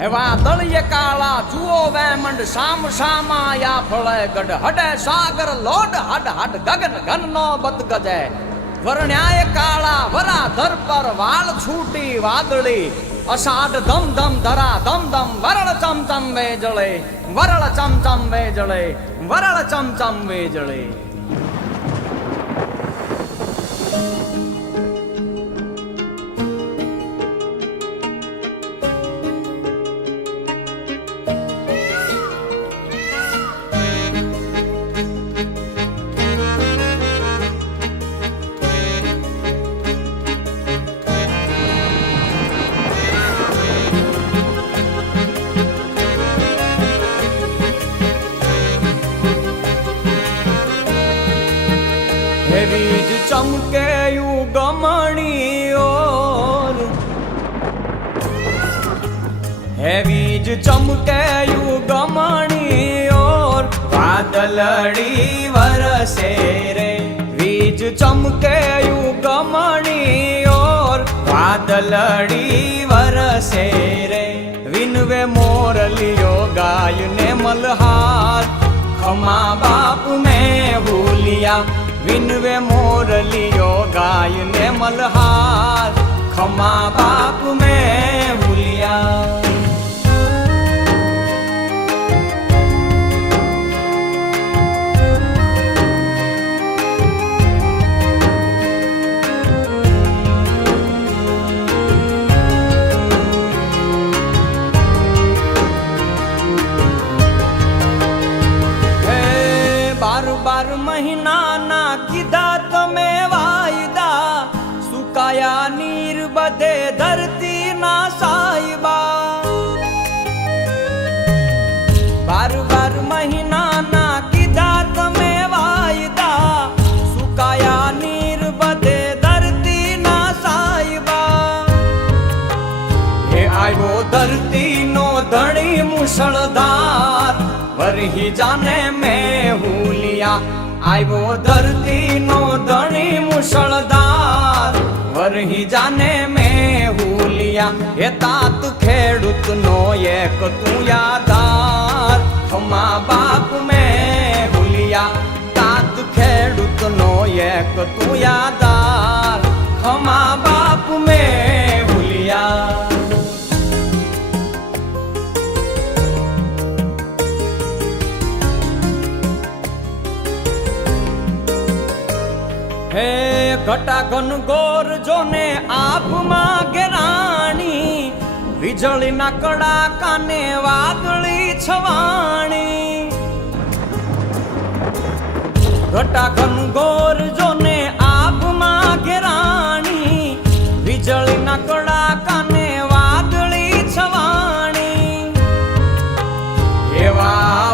हेवा दलिये काला जुओ वैमंड शाम शामाया फळे गड हडे सागर लोड हड हड गगन घन नो बद गजे वर्ण्याय काला वरा धर पर वाल छूटी वादળી अषाढ़ धम धम धरा धम धम वरळ चम चम वेजळे वरळ चम चम वेजळे वरळ चम चम वेजळे बीज चमके यू गमणी और है बीज चमके यू गमणी और बादलड़ी वरसे रे बीज चमके यू गमणी और बादलड़ी वरसे रे विनवे मोरलियो गाय ने मलहार खमा बाप में भूलिया विनवे मोरलियो गाय ने मलहार खमा बाप में भूलिया बार महीना ना कीधा तमे वायदा सुकाया नीर बदे धरती ना साहिबा बार बार महीना ना कीधा तमे वायदा सुकाया नीर बदे धरती ना साहिबा हे आयो धरती नो धणी मुसळधार वरही जाने में हुलिया आयो धरती नो धनी मुसळधार वरही जाने में हुलिया ये तात खेडूत नो एक तू यादार खमा बाप में हुलिया तात खेडूत नो एक तू यादार खमा बाप में हुलिया हे घटा घन गोर जोने आप मागे राणी वीजળી ના કડાકા ને વાદળી છવાણી ઘટા ઘન ગોર જોને આપ માગે રાણી વીજળી ના કડાકા ને વાદળી છવાણી એવા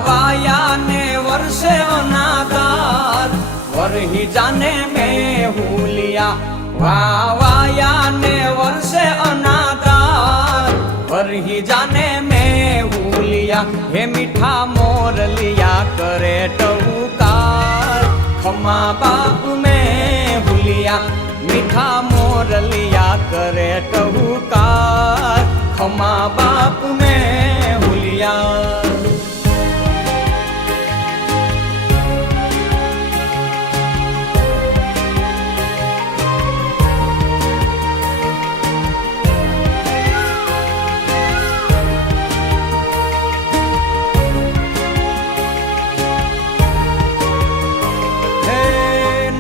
વાયા ને વર્ષે અનાદાર वरही जाने में हुलिया वाया ने वर्षे अनादार वरही जाने में हुलिया हे मीठा मोरलिया करे टहुकार खमा बाप में हुलिया मीठा मोरलिया करे टहुकार खमा बाप में हुलिया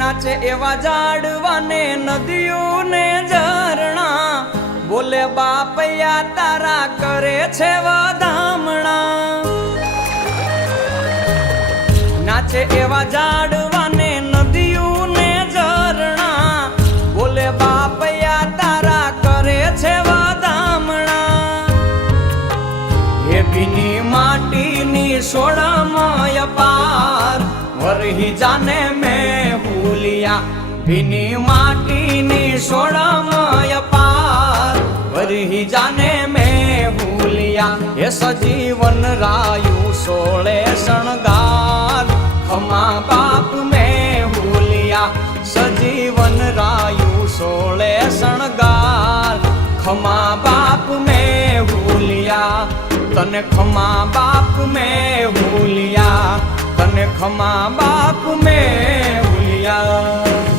नाचे एवा जाड़वा ने नदियों ने झरना बोले बापया तारा करे छे वधामणा नाचे एवा जाड़वा ने नदियों ने झरना बोले बापया तारा करे छे वधामणा ये भीनी माटी नी सोड़ामय पार वरही जाने में हुलिया भीनी माटी नी सोड़ामय पार वरही जाने में हुलिया ये सजीवन रायु सोळे शणगार खमा बाप में हुलिया सजीवन रायु सोळे शणगार खमा बाप में हुलिया। તને ખમા બાપ મેં ભૂલિયા, તને ખમા બાપ મેં ભૂલિયા.